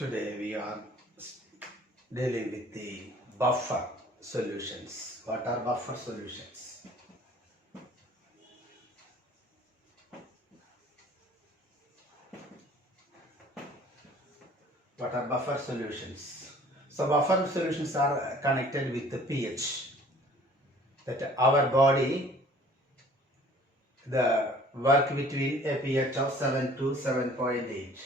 Today we are dealing with the buffer solutions. What are buffer solutions? What are buffer solutions? So buffer solutions are connected with the pH. That our body, the work between a pH of 7 to 7.8.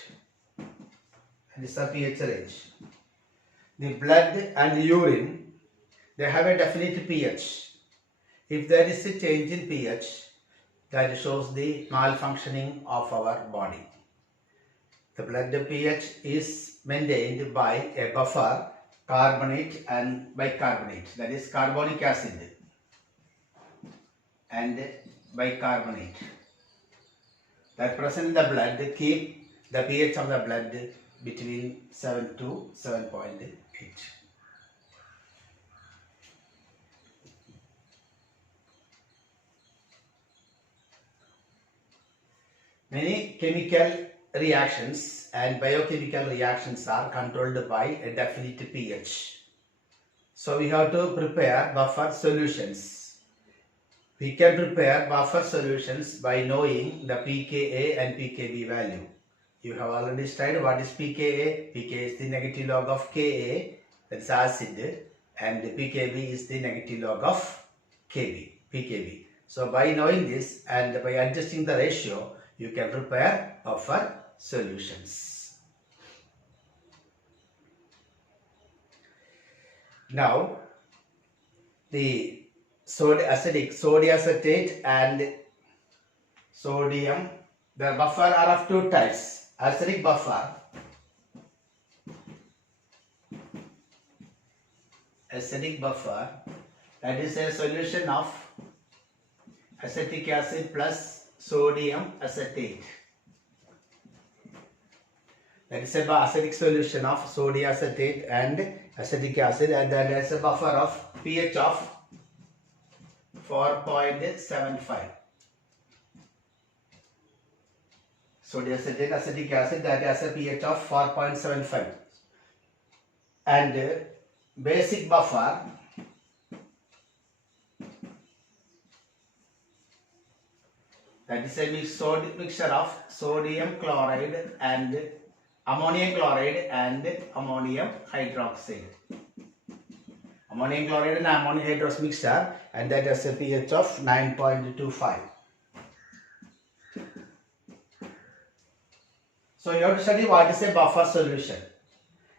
And it's a pH range. The blood and urine, they have a definite pH. If there is a change in pH, that shows the malfunctioning of our body. The blood pH is maintained by a buffer, carbonate and bicarbonate, that is carbonic acid and bicarbonate that present in the blood keep the pH of the blood between 7 to 7.8. Many chemical reactions and biochemical reactions are controlled by a definite pH. So we have to prepare buffer solutions. We can prepare buffer solutions by knowing the pKa and pKb value. You have already studied what is pKa. pKa is the negative log of Ka, that's acid, and pKb is the negative log of pKb. So by knowing this and by adjusting the ratio, you can prepare buffer solutions. Now, the sodium acetate and sodium, the buffer are of two types. Acidic buffer, that is a solution of acetic acid plus sodium acetate. That is a acidic solution of sodium acetate and acetic acid, and that has a buffer of pH of 4.75. Sodium acetate, acetic acid, that has a pH of 4.75. And basic buffer, that is a mixture of sodium chloride and ammonium chloride and ammonium hydroxide. Ammonium chloride and ammonium hydroxide mixture, and that has a pH of 9.25. So you have to study what is a buffer solution.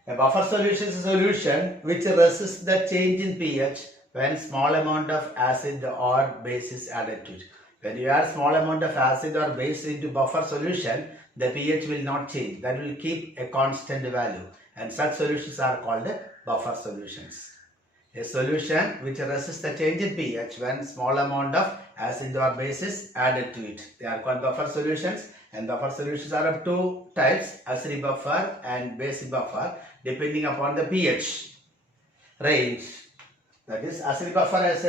A buffer solution is a solution which resists the change in pH when small amount of acid or base is added to it. When you add small amount of acid or base into buffer solution, the pH will not change. That will keep a constant value, and such solutions are called buffer solutions. A solution which resists the change in pH when small amount of acid or base is added to it. They are called buffer solutions, and buffer solutions are of two types, acidic buffer and basic buffer, depending upon the pH range. That is, acidic buffer is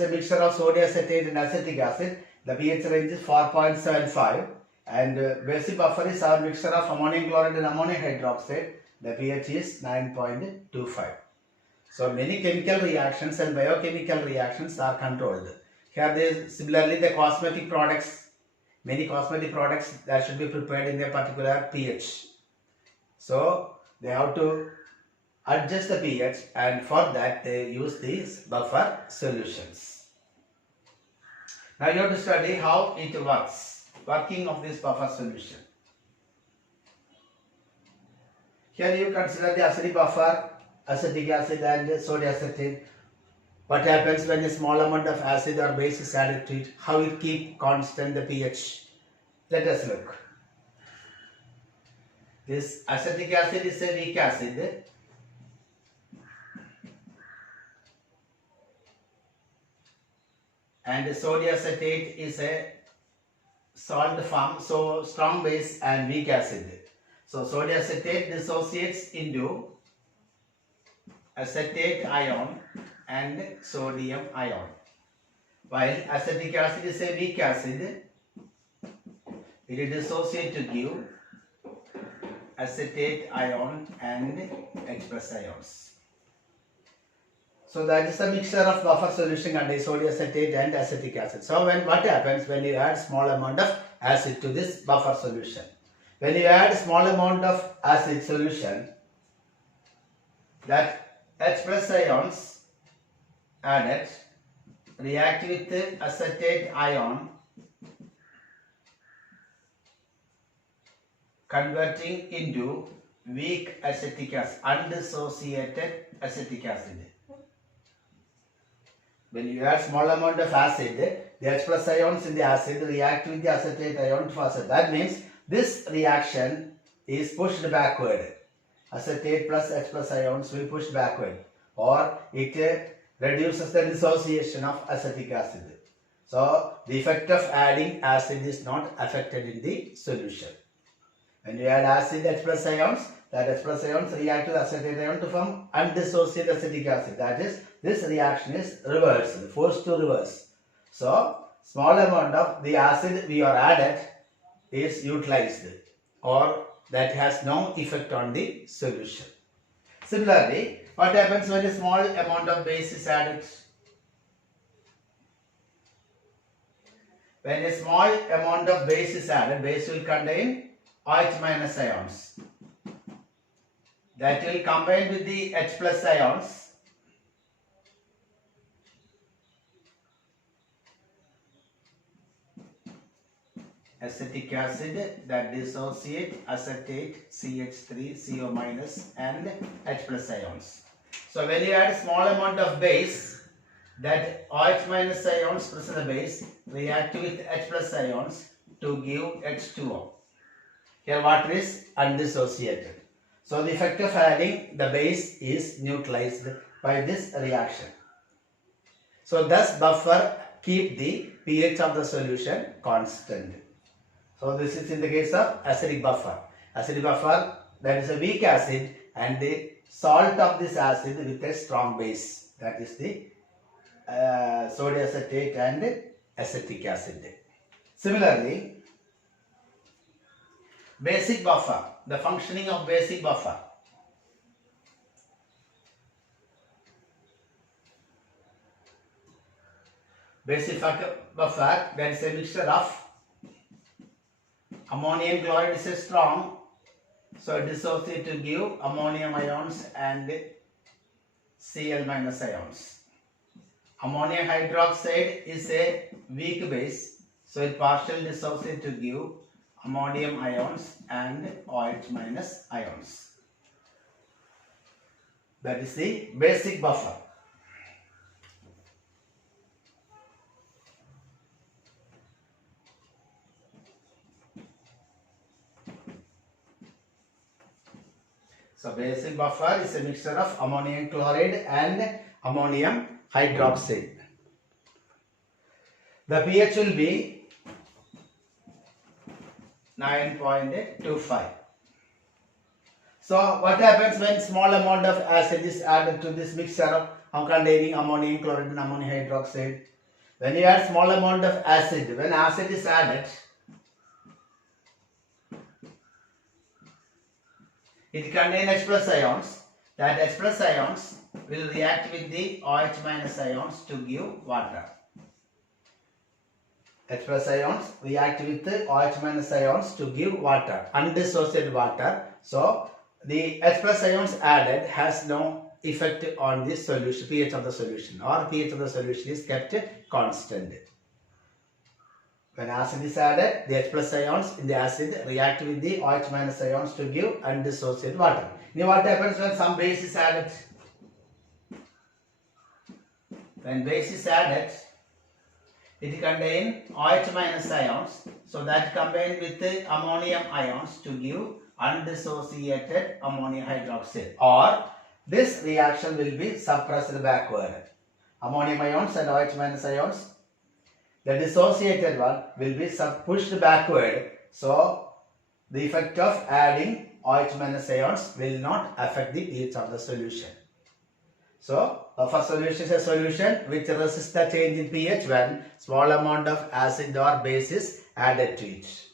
a mixture of sodium acetate and acetic acid. The pH range is 4.75, and basic buffer is a mixture of ammonium chloride and ammonium hydroxide. The pH is 9.25. So many chemical reactions and biochemical reactions are controlled. Here similarly the cosmetic products, many cosmetic products that should be prepared in a particular pH. So they have to adjust the pH, and for that they use these buffer solutions. Now you have to study how it works, working of this buffer solution. Here you consider the acidic buffer, acetic acid and sodium acetate. What happens when a small amount of acid or base is added to it? How it keep constant the pH? Let us look. This acetic acid is a weak acid. And sodium acetate is a salt form, so strong base and weak acid. So sodium acetate dissociates into acetate ion and sodium ion, while acetic acid is a weak acid. It is dissociated to give acetate ion and H plus ions. So that is the mixture of buffer solution containing sodium acetate and acetic acid. So what happens when you add small amount of acid to this buffer solution? When you add small amount of acid solution, that H plus ions added react with the acetate ion, converting into weak acetic acid, undissociated acetic acid. When you add small amount of acid, the H plus ions in the acid react with the acetate ion faster. That means this reaction is pushed backward. Acetate plus H plus ions will push backward, or it reduces the dissociation of acetic acid. So the effect of adding acid is not affected in the solution. When you add acid H plus ions, that H plus ions react with acetate ion to form undissociated acetic acid. That is, this reaction is reversed, forced to reverse. So small amount of the acid we are added is utilized, or that has no effect on the solution. Similarly, what happens when a small amount of base is added? When a small amount of base is added, base will contain OH minus ions. That will combine with the H plus ions. Acetic acid that dissociate acetate CH3, CO minus and H plus ions. So when you add small amount of base, that OH minus ions present in the base react with H plus ions to give H2O. Here water is undissociated. So the effect of adding the base is neutralized by this reaction. So thus buffer keep the pH of the solution constant. So this is in the case of acidic buffer. Acidic buffer, that is a weak acid and the salt of this acid with a strong base. That is the sodium acetate and acetic acid. Similarly, basic buffer, the functioning of basic buffer. Basic buffer, that is a mixture of ammonium chloride is a strong, so dissociate to give ammonium ions and Cl minus ions. Ammonium hydroxide is a weak base, so it partially dissociate to give ammonium ions and OH minus ions. That is the basic buffer. So basic buffer is a mixture of ammonium chloride and ammonium hydroxide. The pH will be 9.25. So what happens when small amount of acid is added to this mixture of containing ammonium chloride and ammonium hydroxide? When you add small amount of acid, when acid is added, it contains H plus ions. That H plus ions will react with the OH minus ions to give water. H plus ions react with the OH minus ions to give water, undissociated water. So the H plus ions added has no effect on the solution, pH of the solution, or pH of the solution is kept constant. When acid is added, the H plus ions in the acid react with the OH minus ions to give undissociated water. Now what happens when some base is added? When base is added, it contains OH minus ions, so that combined with the ammonium ions to give undissociated ammonium hydroxide, or this reaction will be suppressed backward. Ammonium ions and OH minus ions, the dissociated one will be pushed backward, so the effect of adding OH minus ions will not affect the pH of the solution. So buffer solution is a solution which resists the change in pH when small amount of acid or base is added to it.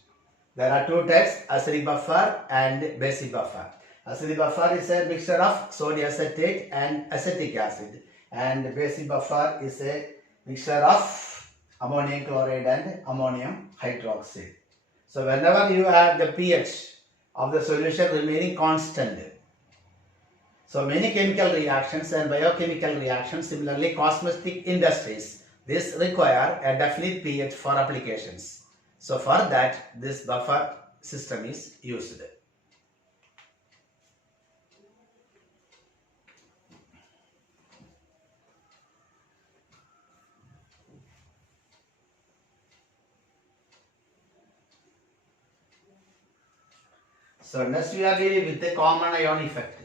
There are two types, acidic buffer and basic buffer. Acidic buffer is a mixture of sodium acetate and acetic acid, and basic buffer is a mixture of ammonium chloride and ammonium hydroxide. So whenever you have the pH of the solution remaining constant, so many chemical reactions and biochemical reactions, similarly cosmetic industries, this require a definite pH for applications. So for that, this buffer system is used. So next we are dealing with the common ion effect.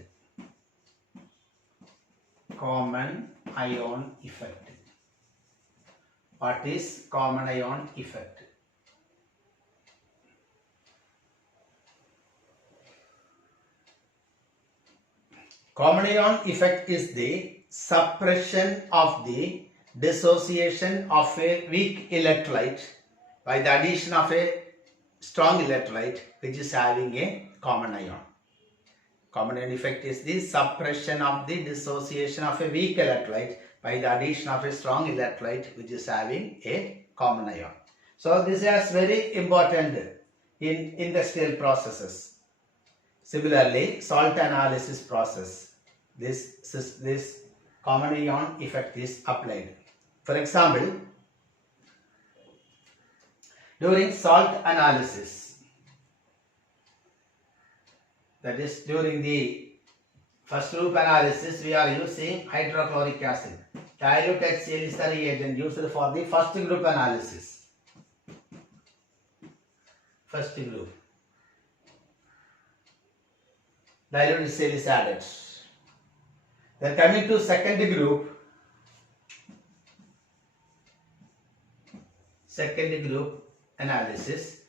Common ion effect. What is common ion effect? Common ion effect is the suppression of the dissociation of a weak electrolyte by the addition of a strong electrolyte which is having a common ion. Common ion effect is the suppression of the dissociation of a weak electrolyte by the addition of a strong electrolyte which is having a common ion. So this is very important in industrial processes. Similarly, salt analysis process, this common ion effect is applied. For example, during salt analysis, that is during the first group analysis, we are using hydrochloric acid. Dilute HCl is the reagent used for the first group analysis. First group. Dilute HCl is added. Then coming to second group. Second group analysis.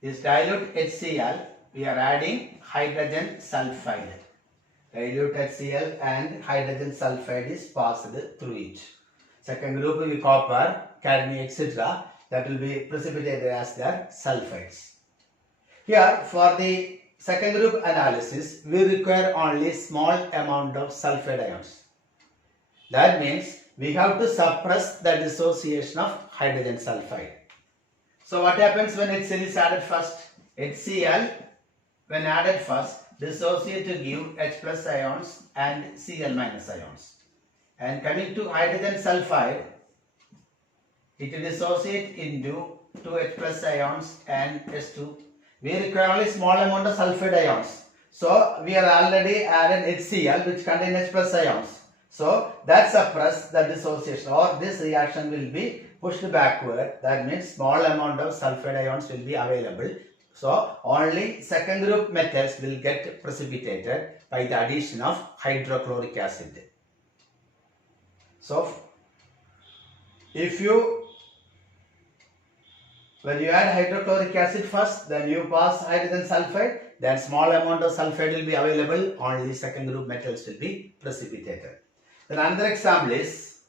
This dilute HCl, we are adding hydrogen sulfide. Dilute HCl and hydrogen sulfide is passed through it. Second group will be copper, cadmium, etc. That will be precipitated as their sulfides. Here for the second group analysis, we require only small amount of sulfide ions. That means we have to suppress the dissociation of hydrogen sulfide. So what happens when HCl is added first? HCl when added first dissociate to give H plus ions and Cl minus ions. And coming to hydrogen sulfide, it dissociate into 2H plus ions and H2. We require only small amount of sulfide ions. So we are already added HCl which contain H plus ions. So that suppress the dissociation, or this reaction will be pushed backward. That means small amount of sulfide ions will be available. So only second group metals will get precipitated by the addition of hydrochloric acid. So when you add hydrochloric acid first, then you pass hydrogen sulfide, then small amount of sulfide will be available, only second group metals will be precipitated. Then another example is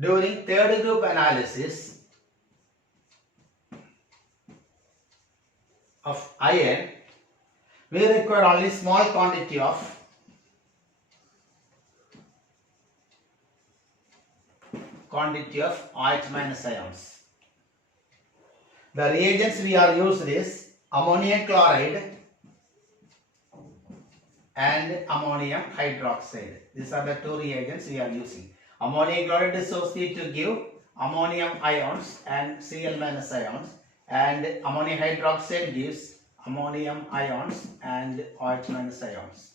during third group analysis of iron, we require only small quantity of OH minus ions. The reagents we are used is ammonium chloride and ammonium hydroxide. These are the two reagents we are using. Ammonium chloride dissociate to give ammonium ions and Cl minus ions, and ammonium hydroxide gives ammonium ions and OH minus ions.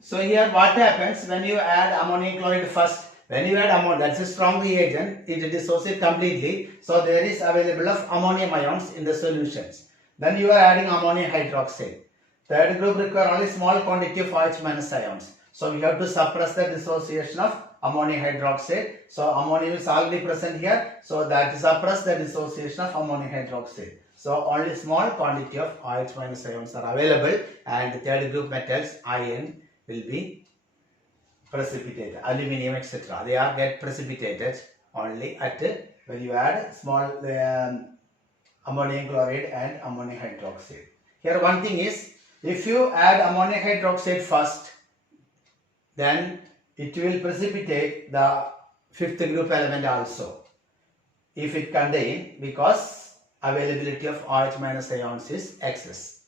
So here what happens when you add ammonium chloride first? When you add ammonia, that's a strong reagent, it dissociates completely. So there is available of ammonium ions in the solutions. Then you are adding ammonium hydroxide. Third group require only small quantity of OH minus ions. So we have to suppress the dissociation of ammonium hydroxide. So ammonium is already present here. So that suppress the dissociation of ammonium hydroxide. So only small quantity of OH minus ions are available, and third group metals iron will be precipitated, aluminium etc. They are get precipitated only at when you add small ammonium chloride and ammonium hydroxide. Here one thing is, if you add ammonium hydroxide first, then it will precipitate the fifth group element also, if it contain, because availability of OH minus ions is excess.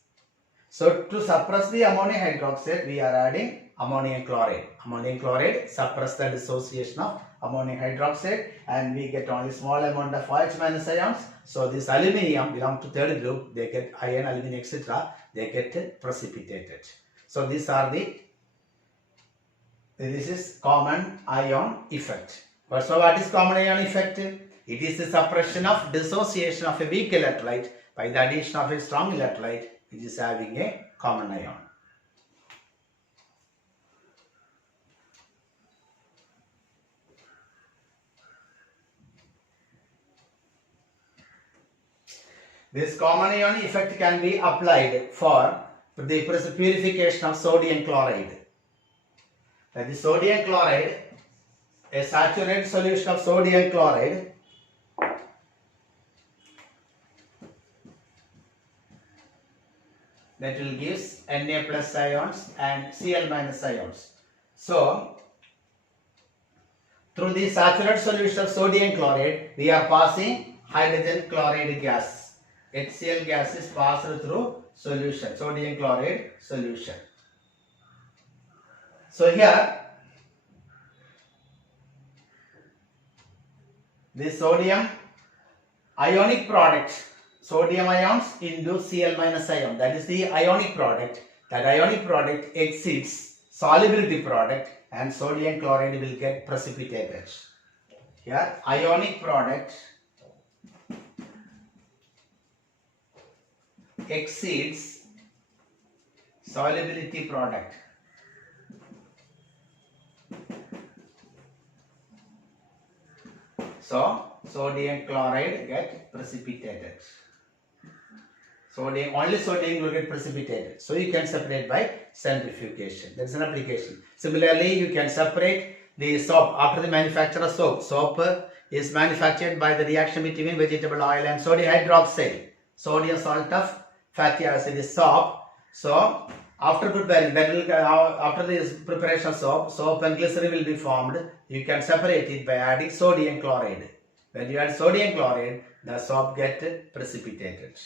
So to suppress the ammonium hydroxide, we are adding ammonium chloride. Ammonium chloride suppress the dissociation of ammonium hydroxide, and we get only small amount of OH minus ions. So this aluminium belong to third group, they get iron, aluminum etc. They get precipitated. So these are this is common ion effect. So what is common ion effect? It is the suppression of dissociation of a weak electrolyte by the addition of a strong electrolyte which is having a common ion. This common ion effect can be applied for the purification of sodium chloride. That is sodium chloride, a saturated solution of sodium chloride that will give Na plus ions and Cl minus ions. So through the saturated solution of sodium chloride, we are passing hydrogen chloride gas. HCl gas is passed through solution, sodium chloride solution. So here the sodium ionic product, sodium ions into Cl minus ion, that is the ionic product. That ionic product exceeds solubility product and sodium chloride will get precipitated. Here ionic product exceeds solubility product. So sodium chloride get precipitated. Only sodium will get precipitated. So you can separate by centrifugation. That is an application. Similarly, you can separate the soap after the manufacture of soap. Soap is manufactured by the reaction between vegetable oil and sodium hydroxide. Sodium salt of fatty acid is soap. So after preparing, after this preparation of soap and glycerin will be formed. You can separate it by adding sodium chloride. When you add sodium chloride, the soap get precipitated.